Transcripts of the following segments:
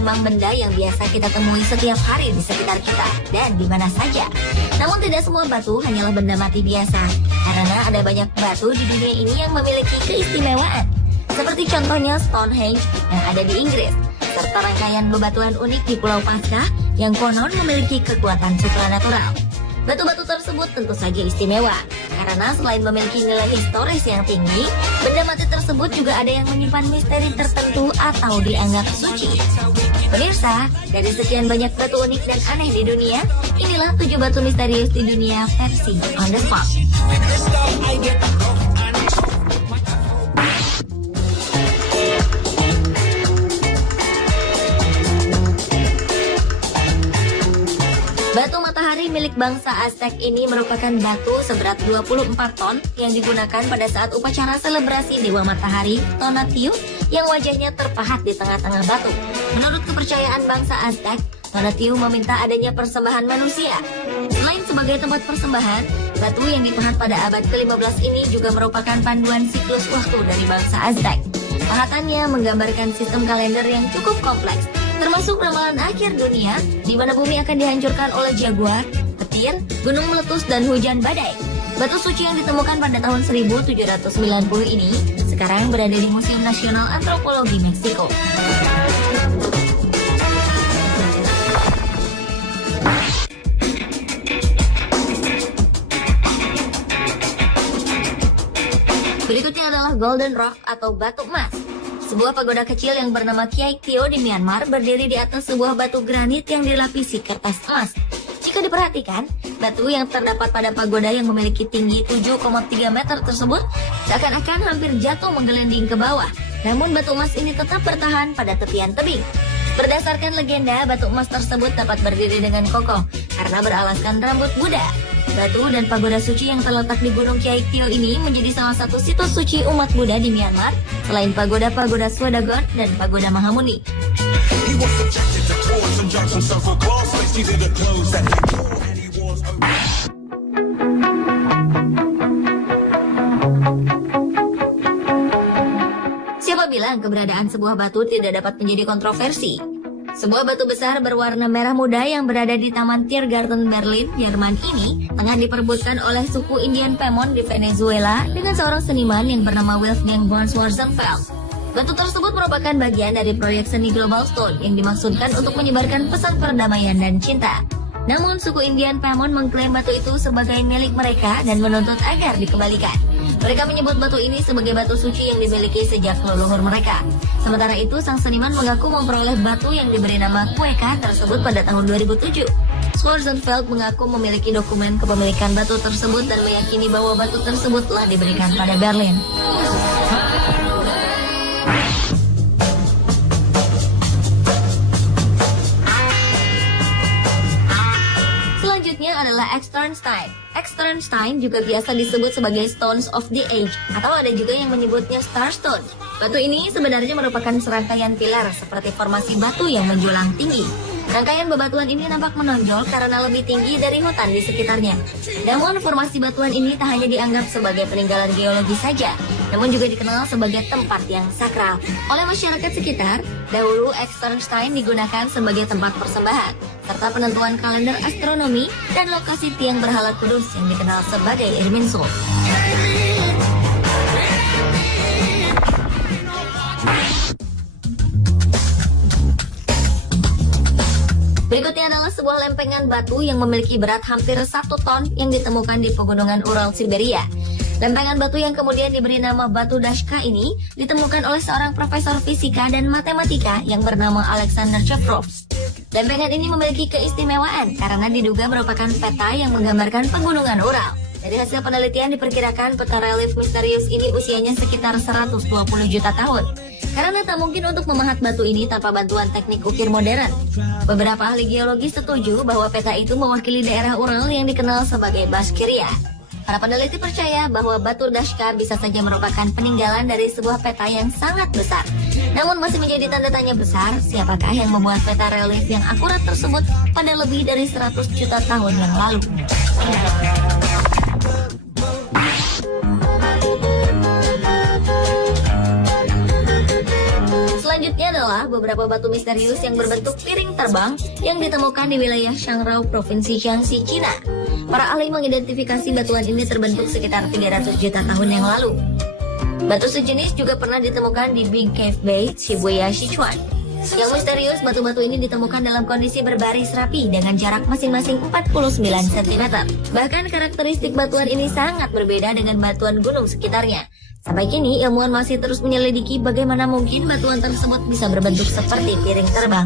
memang benda yang biasa kita temui setiap hari di sekitar kita dan di mana saja. Namun tidak semua batu hanyalah benda mati biasa, karena ada banyak batu di dunia ini yang memiliki keistimewaan. Seperti contohnya Stonehenge yang ada di Inggris, serta rangkaian bebatuan unik di Pulau Paskah yang konon memiliki kekuatan supranatural. Batu-batu tersebut tentu saja istimewa, karena selain memiliki nilai historis yang tinggi, benda mati tersebut juga ada yang menyimpan misteri tertentu atau dianggap suci. Pemirsa, dari sekian banyak batu unik dan aneh di dunia, inilah 7 batu misterius di dunia versi On The Spot. Batu matahari milik bangsa Aztec ini merupakan batu seberat 24 ton yang digunakan pada saat upacara selebrasi Dewa Matahari, Tonatiuh, yang wajahnya terpahat di tengah-tengah batu. Menurut kepercayaan bangsa Aztec, Tonatiuh meminta adanya persembahan manusia. Selain sebagai tempat persembahan, batu yang dipahat pada abad ke-15 ini juga merupakan panduan siklus waktu dari bangsa Aztec. Pahatannya menggambarkan sistem kalender yang cukup kompleks, termasuk ramalan akhir dunia, di mana bumi akan dihancurkan oleh jaguar, petir, gunung meletus, dan hujan badai. Batu suci yang ditemukan pada tahun 1790 ini sekarang berada di Museum Nasional Antropologi Meksiko. Berikutnya adalah Golden Rock atau batu emas. Sebuah pagoda kecil yang bernama Kyaiktiyo di Myanmar berdiri di atas sebuah batu granit yang dilapisi kertas emas. Jika diperhatikan, batu yang terdapat pada pagoda yang memiliki tinggi 7,3 meter tersebut seakan-akan hampir jatuh menggelinding ke bawah. Namun batu emas ini tetap bertahan pada tepian tebing. Berdasarkan legenda, batu emas tersebut dapat berdiri dengan kokoh karena beralaskan rambut Buddha. Batu dan pagoda suci yang terletak di Gunung Kyaiktiyo ini menjadi salah satu situs suci umat Buddha di Myanmar, selain pagoda-pagoda Swedagon dan pagoda Mahamuni. Siapa bilang keberadaan sebuah batu tidak dapat menjadi kontroversi? Sebuah batu besar berwarna merah muda yang berada di Taman Tiergarten Berlin, Jerman ini tengah diperebutkan oleh suku Indian Pemon di Venezuela dengan seorang seniman yang bernama Wolfgang von Schwarzenfeld. Batu tersebut merupakan bagian dari proyek seni Global Stone yang dimaksudkan untuk menyebarkan pesan perdamaian dan cinta. Namun suku Indian Pemon mengklaim batu itu sebagai milik mereka dan menuntut agar dikembalikan. Mereka menyebut batu ini sebagai batu suci yang dimiliki sejak leluhur mereka. Sementara itu, sang seniman mengaku memperoleh batu yang diberi nama Kueka tersebut pada tahun 2007. Schwarzenfeld mengaku memiliki dokumen kepemilikan batu tersebut dan meyakini bahwa batu tersebut telah diberikan pada Berlin. Selanjutnya adalah Externstein. Externstein juga biasa disebut sebagai Stones of the Age, atau ada juga yang menyebutnya Starstone. Batu ini sebenarnya merupakan serangkaian pilar seperti formasi batu yang menjulang tinggi. Rangkaian bebatuan ini nampak menonjol karena lebih tinggi dari hutan di sekitarnya. Namun formasi batuan ini tak hanya dianggap sebagai peninggalan geologi saja, namun juga dikenal sebagai tempat yang sakral. Oleh masyarakat sekitar, dahulu Externstein digunakan sebagai tempat persembahan, serta penentuan kalender astronomi dan lokasi tiang berhala kudus yang dikenal sebagai Irminsul. Berikutnya adalah sebuah lempengan batu yang memiliki berat hampir 1 ton yang ditemukan di pegunungan Ural, Siberia. Lempengan batu yang kemudian diberi nama Batu Dashka ini ditemukan oleh seorang profesor fisika dan matematika yang bernama Alexander Chevrov. Lempengan ini memiliki keistimewaan karena diduga merupakan peta yang menggambarkan pegunungan Ural. Dari hasil penelitian diperkirakan peta relief misterius ini usianya sekitar 120 juta tahun. Karena tak mungkin untuk memahat batu ini tanpa bantuan teknik ukir modern. Beberapa ahli geologi setuju bahwa peta itu mewakili daerah Ural yang dikenal sebagai Bashkiria. Para peneliti percaya bahwa Batu Dashka bisa saja merupakan peninggalan dari sebuah peta yang sangat besar. Namun masih menjadi tanda tanya besar, siapakah yang membuat peta relief yang akurat tersebut pada lebih dari 100 juta tahun yang lalu. Selanjutnya adalah adalah beberapa batu misterius yang berbentuk piring terbang yang ditemukan di wilayah Shangrao, Provinsi Jiangxi, Cina. Para ahli mengidentifikasi batuan ini terbentuk sekitar 300 juta tahun yang lalu. Batu sejenis juga pernah ditemukan di Big Cave Bay, Shibuya, Sichuan. Yang misterius, batu-batu ini ditemukan dalam kondisi berbaris rapi dengan jarak masing-masing 49 cm. Bahkan karakteristik batuan ini sangat berbeda dengan batuan gunung sekitarnya. Sampai kini, ilmuwan masih terus menyelidiki bagaimana mungkin batuan tersebut bisa berbentuk seperti piring terbang.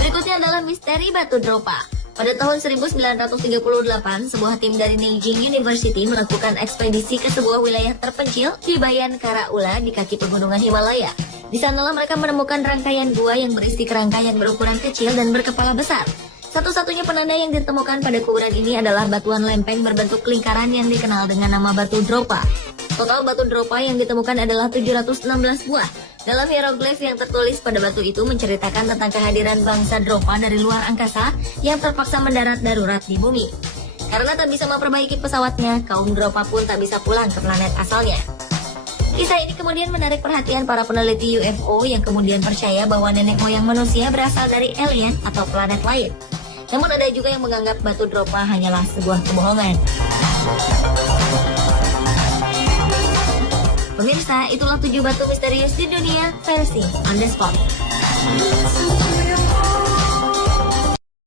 Berikutnya adalah misteri batu Dropa. Pada tahun 1938, sebuah tim dari Nanjing University melakukan ekspedisi ke sebuah wilayah terpencil di Bayan Karaula di kaki pegunungan Himalaya. Di sanalah mereka menemukan rangkaian gua yang berisi kerangka yang berukuran kecil dan berkepala besar. Satu-satunya penanda yang ditemukan pada kuburan ini adalah batuan lempeng berbentuk lingkaran yang dikenal dengan nama batu Dropa. Total batu Dropa yang ditemukan adalah 716 buah. Dalam hieroglif yang tertulis pada batu itu menceritakan tentang kehadiran bangsa Dropa dari luar angkasa yang terpaksa mendarat darurat di bumi. Karena tak bisa memperbaiki pesawatnya, kaum Dropa pun tak bisa pulang ke planet asalnya. Kisah ini kemudian menarik perhatian para peneliti UFO yang kemudian percaya bahwa nenek moyang manusia berasal dari alien atau planet lain. Namun ada juga yang menganggap batu Dropa hanyalah sebuah kebohongan. Pemirsa, itulah 7 batu misterius di dunia versi On The Spot.